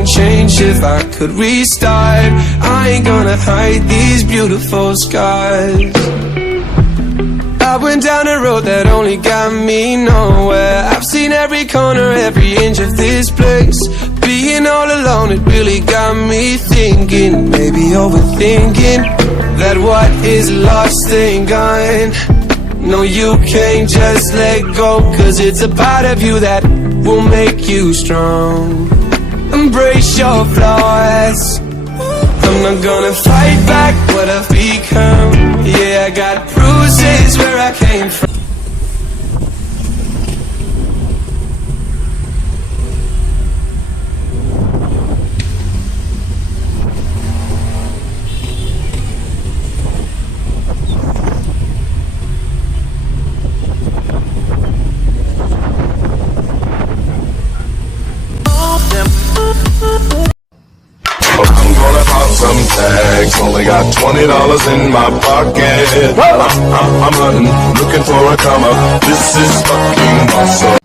wouldn't change if I could restart. I ain't gonna hide these beautiful scars. I went down a road that only got me nowhere. I've seen every corner, every inch of this place. Being all alone, it really got me thinking, maybe overthinking, that what is lost ain't gone. No, you can't just let go, cause it's a part of you that will make you strong. Embrace your flaws. I'm not gonna fight back what I've become. Yeah, I got bruises where I came from. Some tags, only got $20 in my pocket. I'm hunting, looking for a come up. This is fucking awesome.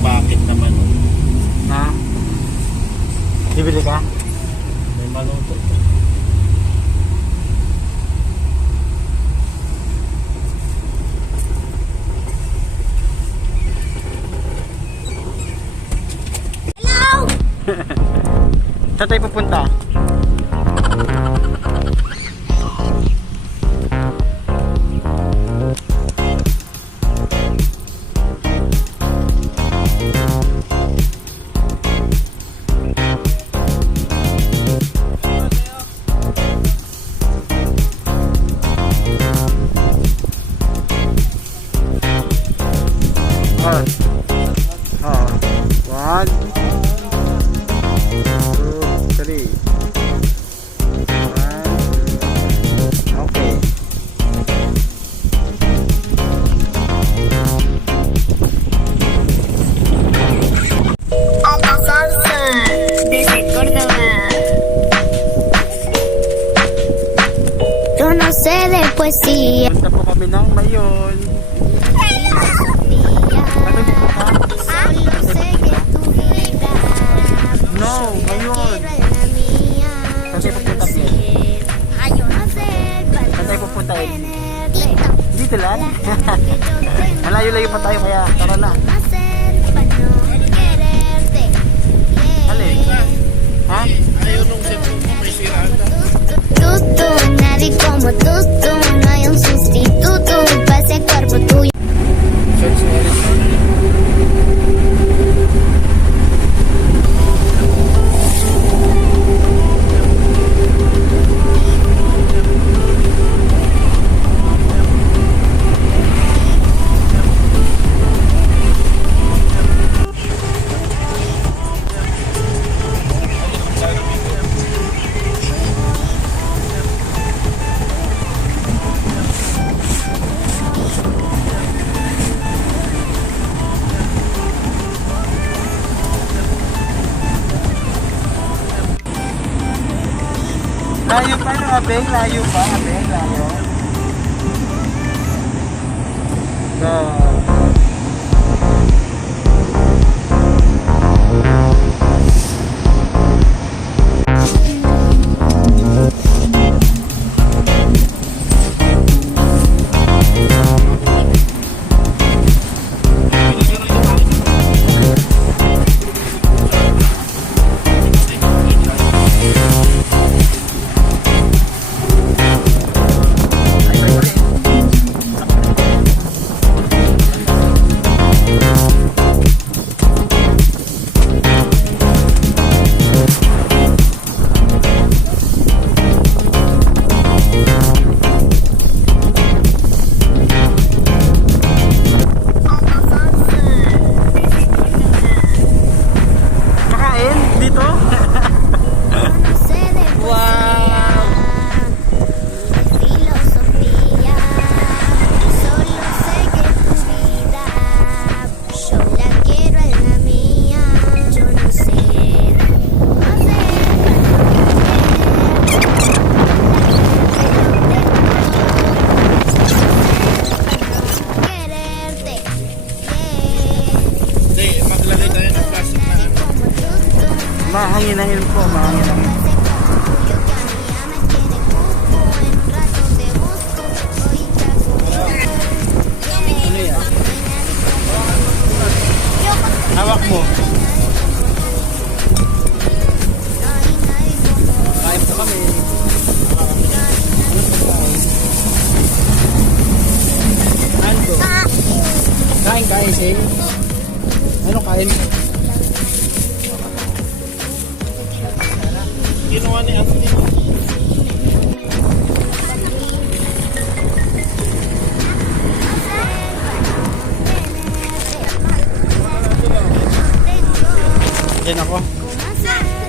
Bakit naman? Ha? Bibili ka? May malungkot. Hello! Saan tayo pupunta? One, two, three. Okay. A la salsa desde Córdoba. Yo no sé de poesía. Punta po kami ng Mayon. Ano dito ka? No, Mayon. Saan tayo pupunta po? Saan tayo pupunta eh? Dito lang? Malayo-layo pa tayo kaya tara na. Alin? Ha? Ayaw nung sentro mo may sirata. Tú, nadie como tú, no hay un sustituto para ese cuerpo tuyo. Search mo ulit. Layo pa no, Abeng? Layo pa, Abeng? Layo? No. mahangin-hangin po, mahangin-hangin. Ano yan? Hawak mo. Kain po kami. Ano? Kain, Sil. Ano kain? Ginawa ni Ate. Diyan ako.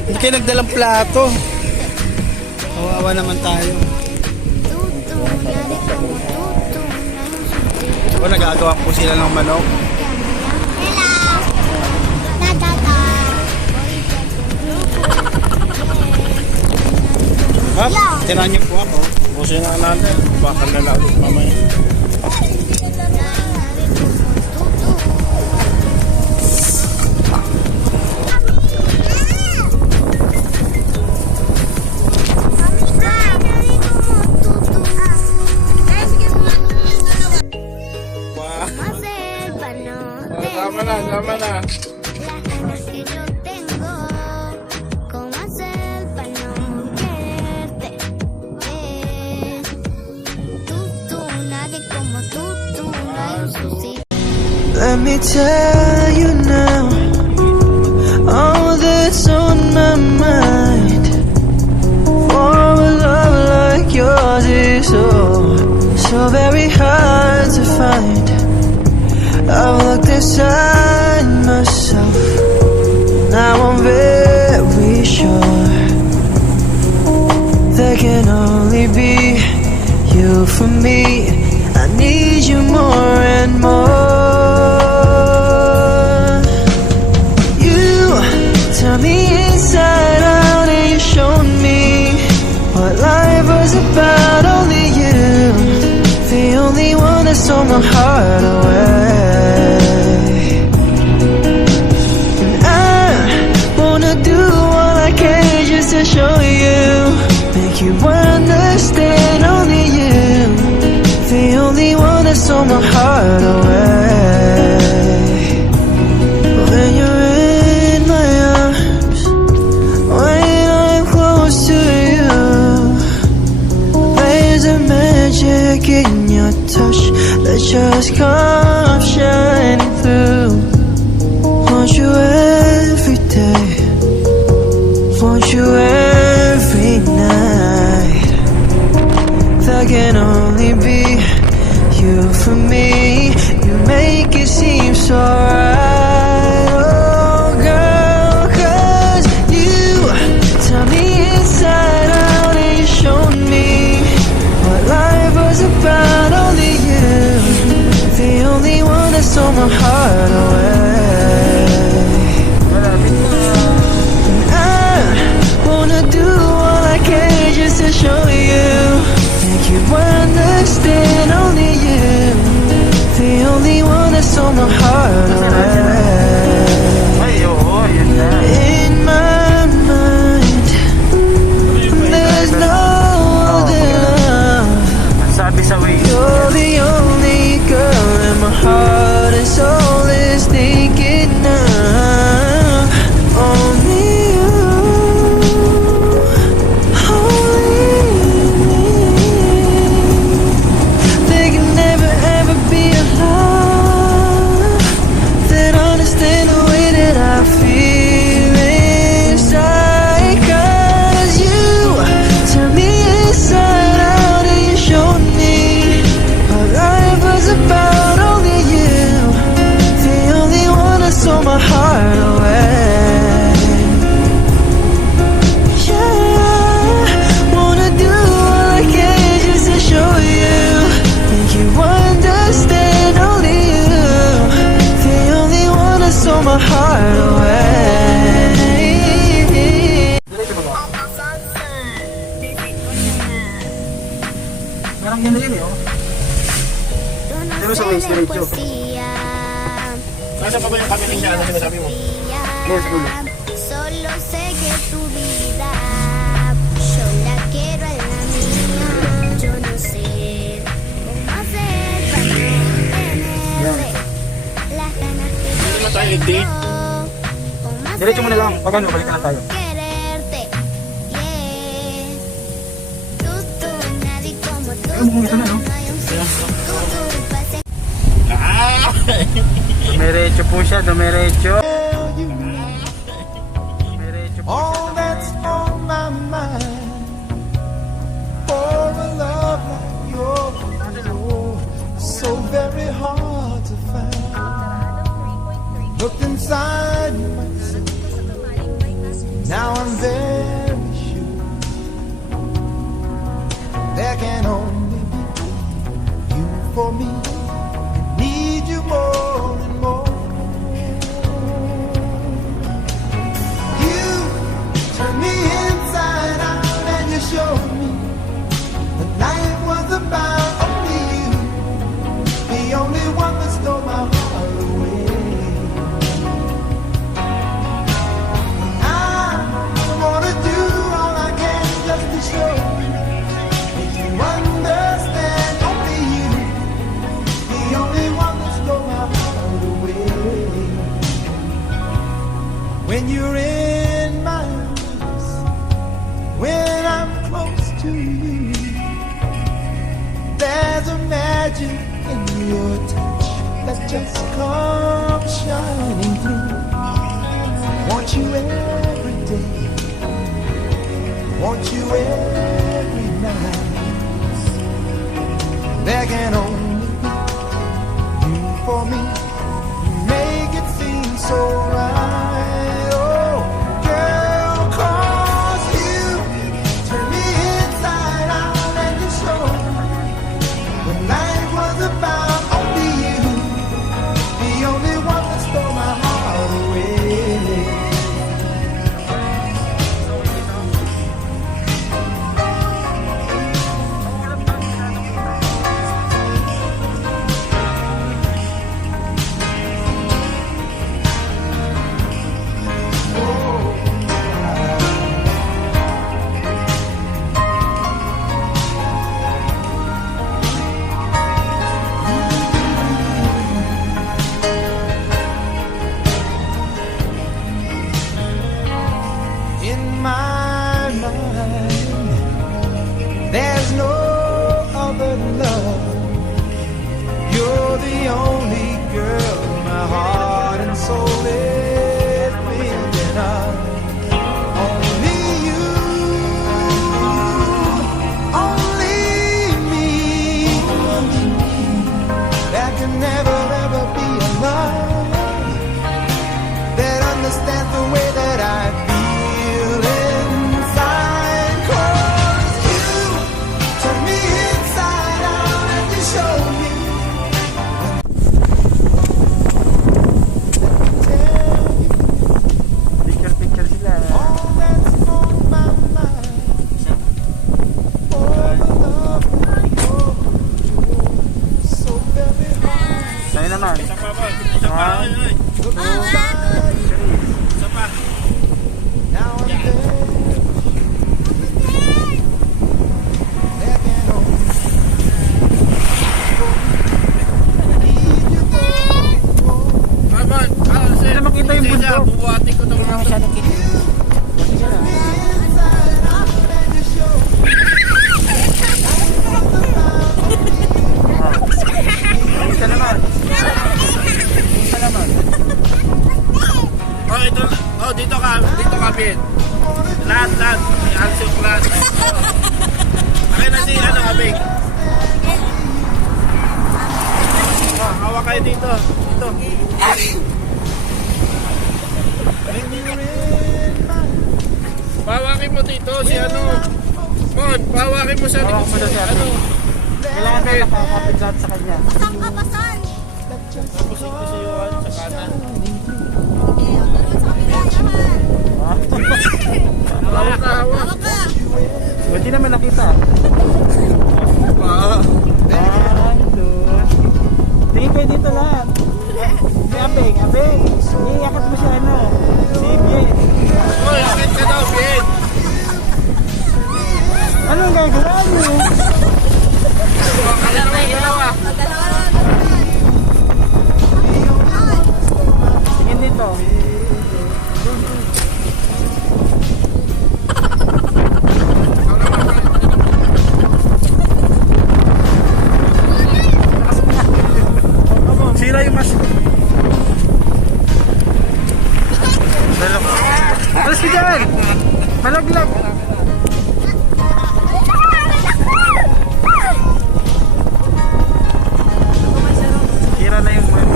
Hindi kayo nagdalang plato. Kawawa naman tayo. O nagagawa po sila ng manok. Hap, tira niyo po ako. Busin na natin. Baka na ulit mamaya. Tama na, tama na. Que yo tengo, ¿cómo hacer para no quererte? Tú, nadie como tú, no hay un sustituto. Let me tell you now all that's on my mind. For a love like yours is so very hard to find. I've looked inside myself. Now I'm very sure there can only be you for me. I need you more and more. You turned me inside out and you showed me what life was about. Only you, the only one that stole my heart away. And I wanna do all I can just to show you, make you understand. Only you, the only one that stole my heart away. When you're in my arms, when I'm close to you, there's a magic in your touch that just comes shining through. Want you every day, want you every night. There can only be you for me. You make it seem so right, oh girl, 'cause you turned me inside out and you showed me what life was about. Only you, the only one that stole my heart away. And I wanna do all I can just to show you, make you understand. Only you, the only one that stole my heart away. Ay, oo, yun na. In my mind, there's no other love. Sabi sa way. You're the only girl in my heart and soul is thinking of. Only you, only me. There can never ever be a love that understands the way that I feel inside. 'Cause you turned me inside out and you showed me what life was about. Only you, the only one that stole my heart away. Yeah, wanna do all I can just to show you, make you understand. Only you, the only one that stole my heart away. Parang yan rin eh, oh. Pero sa waist diretso. Nasa pa ba yung kamiling niya? Ano sinasabi mo? Yes, ulo. solo sé que tu vida yo la quiero en la mía. Yo no sé cómo hacer para no tenerte las ganas que Hindi naman tayo date. tengo. Cómo Diretso mo na lang. hacer Pag ano, balikan na tayo. quererte, yeah. Tú, nadie como tú. Ay, mukhang ito na, no? No hay un sustituto para ser. Ah! Dumiretso po siya, dumiretso. Dumiretso po All siya. that's on my mind for a love like yours, oh, so very hard to find. Looked inside myself, now I'm very sure there can only be you for me. Need you more and more. You turn me inside out and you show me that life was about only you, the only one that stole my heart away. I wanna do all I can just to show you that you understand only you, the only one that stole my heart away. When you're in my arms, when I'm close to you, there's a magic in your touch that just comes shining through. Want you every day, want you every night. There can only be you for me. You make it seem so right. Oh, girl, 'cause you turn me inside out and you show me when life was about only you, the only one that stole my heart away. In my mind, there's no other love. You're the only girl my heart and soul is thinking of. Only you, only me. There can never ever be a love that understands the way that I feel inside. 'Cause you turn me inside out and you show me. Picture sila. All that's on my mind for the love like yours, so very hard. Tayo naman. Isa pa ba? Isa pa. Ay, ay. Look inside, Isa pa. now and then. There can only need you more. Come on. Ah, sir. Hindi na makita yung Sige, bundok. bubuhatin ko itong mga Inside out and you show me Isa naman. Isa naman. Oh, ito. Oh, dito ka. Dito ka, Bin. Lahat. May answer class. Akin na si, Abing. Oh, hawak kayo dito. Dito. Pawakin mo dito si Mon, pawakin mo sa Hawak mo daw siya. Kailangan tayo nakakapit lahat sa kanya. Pasang ka, pasan! Tapos ito si Johan sa kanan. Hawak ka, hawak. Buti naman nakita. Wow. Doon. Tingin kayo dito lahat. Si Abeng. Iiakat mo siya Sige. dyan! Malaglag! Sira na yung mga.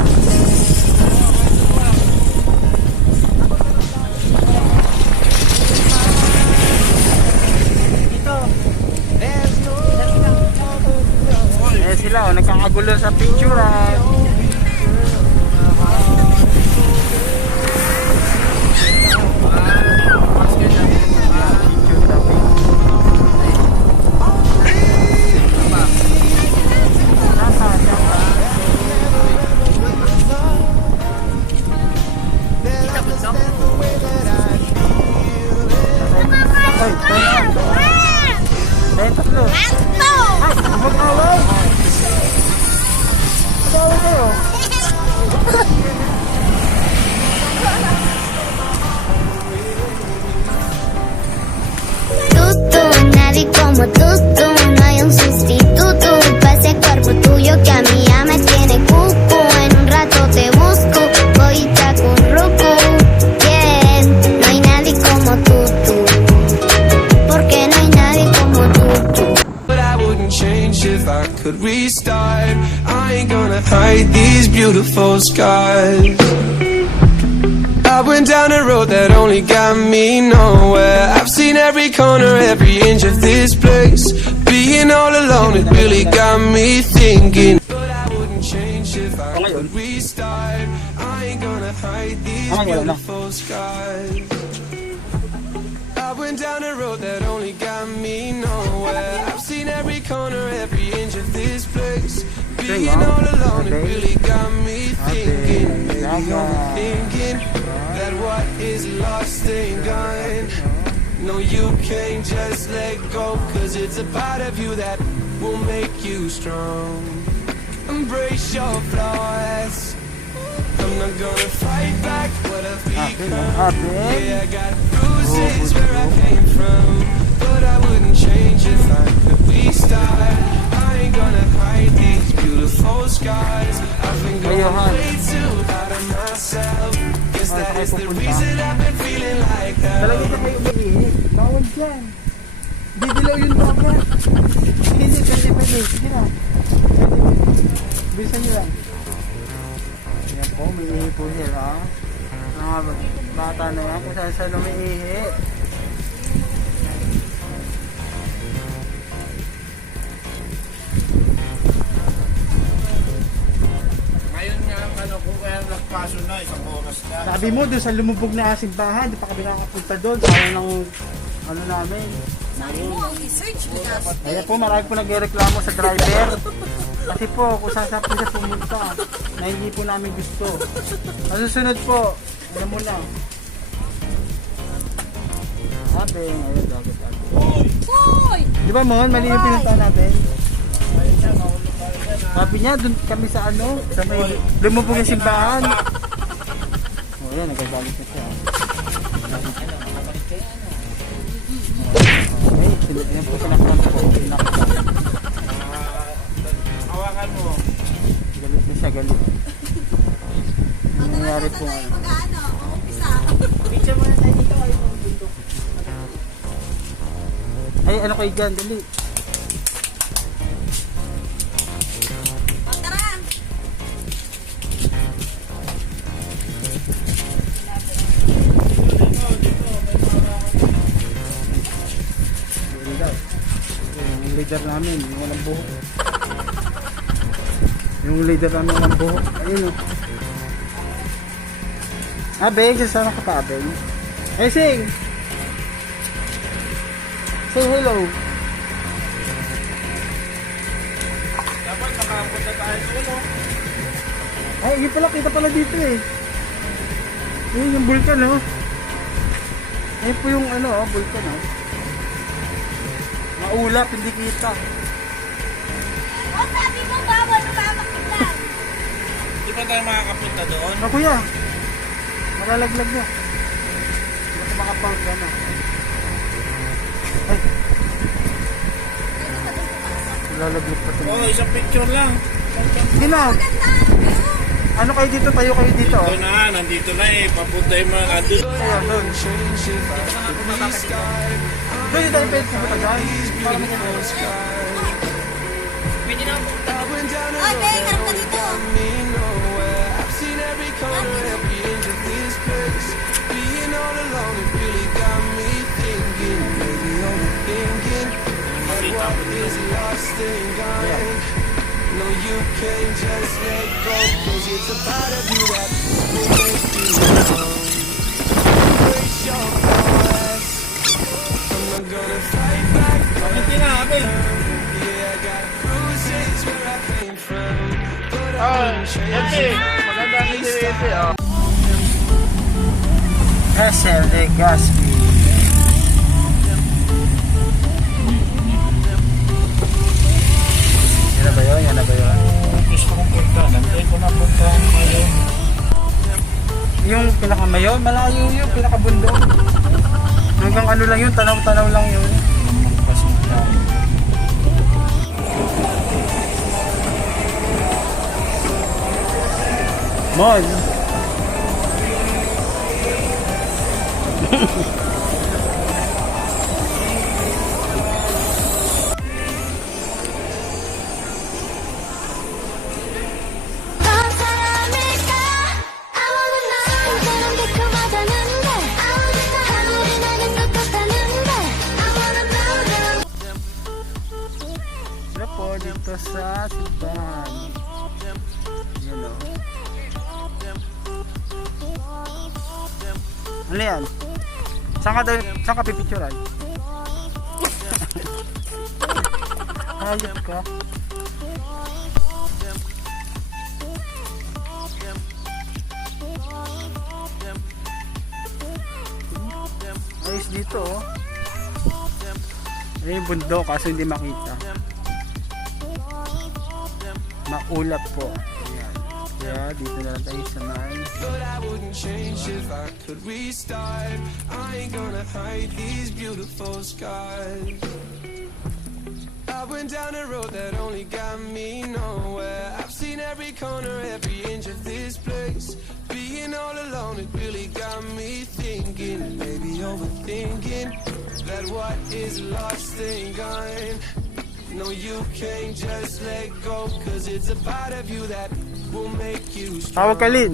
Eh sila, oh, nagkakagulo sa picture ah. Ay, tatlo. Ay, mag-away. Mag-away kayo. Nadie como tú, no hay un sustituto para ese cuerpo tuyo que a mí ya me tiene cuco. En un rato te busco, voy y te acurruco. Yeah, no hay nadie como tú, porque no hay nadie como tú. But I wouldn't change if I could restart. I ain't gonna hide these beautiful scars. I went down a road that only got me nowhere. I've seen every corner, every inch of this place. Being all alone, it really got me thinking. But I wouldn't change if I could restart. I ain't gonna hide these beautiful scars. I went down a road that only got me nowhere. I've seen every corner, every inch of this place. Being all alone, it really got me thinking. Maybe overthinking that what is lost ain't gone. No, you can't just let go, 'cause it's a part of you that will make you strong. Embrace your flaws. I'm not gonna fight back what I've become. Yeah, I got bruises where I came from, but I wouldn't change if I could restart. I ain't gonna hide these beautiful scars. I've been going way too hard on myself. Guess that is the reason I've been feeling like Talaga hell. na kayo umiihi. Bawal dyan. Didilaw yung dagat. Hindi, pwede. Sige na. Bilisan nyo lang. Ayan po, umiihi po sila. Mga bata na yan kung saan umiihi. Ngayon nga, ano, kung kaya nagpaso na, isang oras na. Sabi mo, doon sa lumubog na simbahan, di pa kami nakakapunta doon. Sayang ng ano namin. Ayan po, marami po nagreklamo sa driver. Kasi po, kung saan po siya pumunta, na hindi po namin gusto. Masusunod po, alam mo na. Sabi, ayun, dagat. Di ba Mon, mali yung pinunta natin? Sabi niya, doon kami sa ano, sa may lumubog na simbahan. O yan, nagagalit na siya. Okay, ayan po sinaktan po. Hawakan mo. Galit na siya, galit. Ano nangyari po ano? Picture mo na tayo dito kayo ng bundok. Ay, ano kayo dyan, dali. Yung leader namin, yung walang buhok. Yung leader namin walang buhok. Ayun o. Abeng, sasama ka pa, Abeng. Hey, sing! Say hello. Dapat makapunta tayo doon. Ay, yun pala, kita pala dito eh. Yun yung vulkan oh. Ayun po yung ano oh, vulkan oh. Maulap, hindi kita. O sabi mo bawal makakakita. Di ba tayo makakapunta doon? Oh kuya, malalaglag na. Hindi ka makapag ano. Ay. Malalaglag pa Oo, sila. isang picture lang. Sige na. Ano kayo dito? Tayo kayo dito. Ito na, nandito na eh. Papunta yung mga andun. Ayun, doon. Doon yung tayo pwede pumunta dyan. Para may ganun. Ate, harap ka dito. I've seen every corner, every inch of this place. Being all alone, it really got me thinking, maybe overthinking. But what is lost and gone? No, you can't just let go, 'cause it's a part of you that will make you strong. Embrace your flaws. I'm not gonna fight back, but Hindi na, abay. yeah, I got bruises where I came from. But I wouldn't change Ate, it. maganda dito yung ate, oh. Legaspi. Yan na ba yun? Yan na ba yun? Gusto kong punta. Nandiyan ko na punta ngayon. Yung pinakamayon, malayo yung pinakabundok. Hanggang ano lang yun, tanaw-tanaw lang yun. Mall. 어떤 사람일까? I wanna know. 사람 달콤하다는데 I wanna know. 하늘이 나는 것 같다는데 I wanna know. Sila po dito sa simbahan. Yan o. Ano yan? Saan ka pipicturan? Hayop ka. Ayos dito oh. Ayun yung bundok kaso hindi makita. Maulap po. Ayan. Kaya dito na lang tayo sa may. But I wouldn't change if I could restart. I ain't gonna hide these beautiful skies. I went down a road that only got me nowhere. I've seen every corner, every inch of this place. Being all alone, it really got me thinking, maybe overthinking, that what is lost ain't gone. No, you can't just let go, 'cause it's a part of you that will make you Tawag ka, strong. Lin.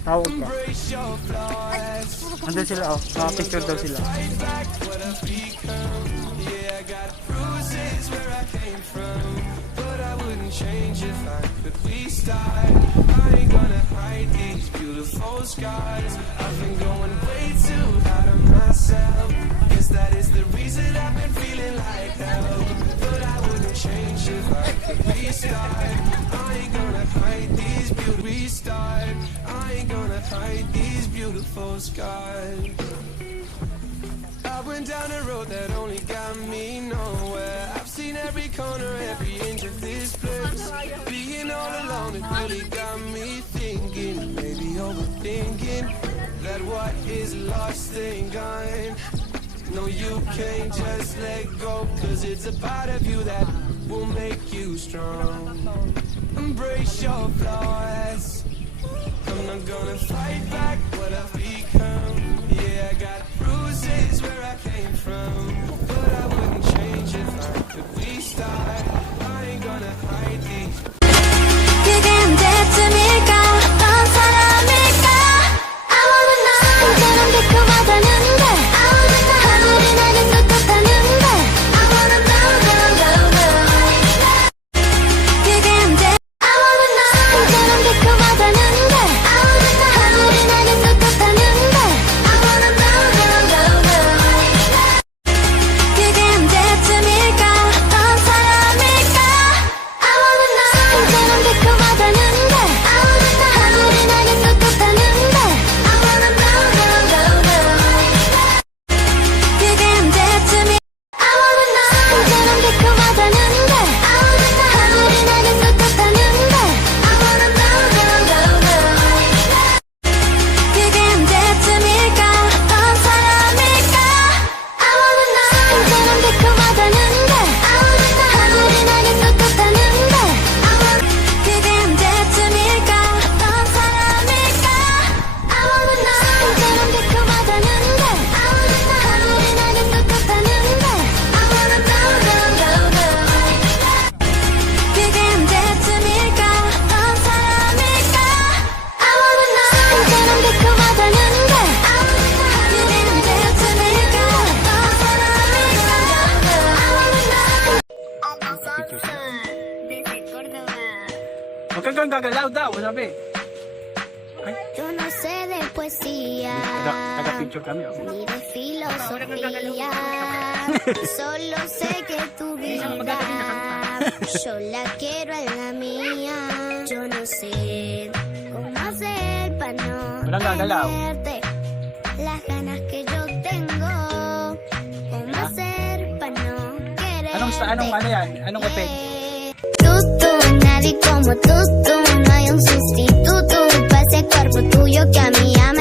Tawag ka. Embrace your flaws. Andun sila oh. Picture daw sila. Fight back what I've become. Yeah, I got bruises where I came from, but I wouldn't change if I could restart. I ain't gonna hide these beautiful scars. I've been going way too hard on myself. Guess that is the reason I've been feeling like hell. But I wouldn't change if I could restart. I ain't gonna hide these restart. I ain't gonna hide these beautiful scars. I went down a road that only got me nowhere. I've seen every corner, every inch of this place. Being all alone, it really got me thinking, maybe overthinking, that what is lost ain't gone. No, you can't just let go, 'cause it's a part of you that will make you strong. Embrace your flaws. I'm not gonna fight back what I've become. Yeah, I got bruises where I came from, but I wouldn't change if I could restart. I ain't gonna hide these. 그게 언제쯤일까? 어떤 사람일까? I wanna know. 사람 달콤하다는데 I wanna know. 하늘이 나는 것 같다는데 I wanna know, know, know, know. 그게 언제? I wanna know. 사람 달콤하다는데 I wanna know. 하늘이 나는 Walang gagalaw daw, sabi. Yo no sé de poesía Taga-picture kami, oh. ni de filosofía. Solo sé que tu vida yo la quiero en la mía. Yo no sé cómo hacer para no Walang gagalaw. tenerte las ganas que yo tengo. Cómo hacer para no quererte. Anong ano yan? Anong effect? Tú, nadie como tú, no hay un sustituto para ese cuerpo tuyo que a mí ya me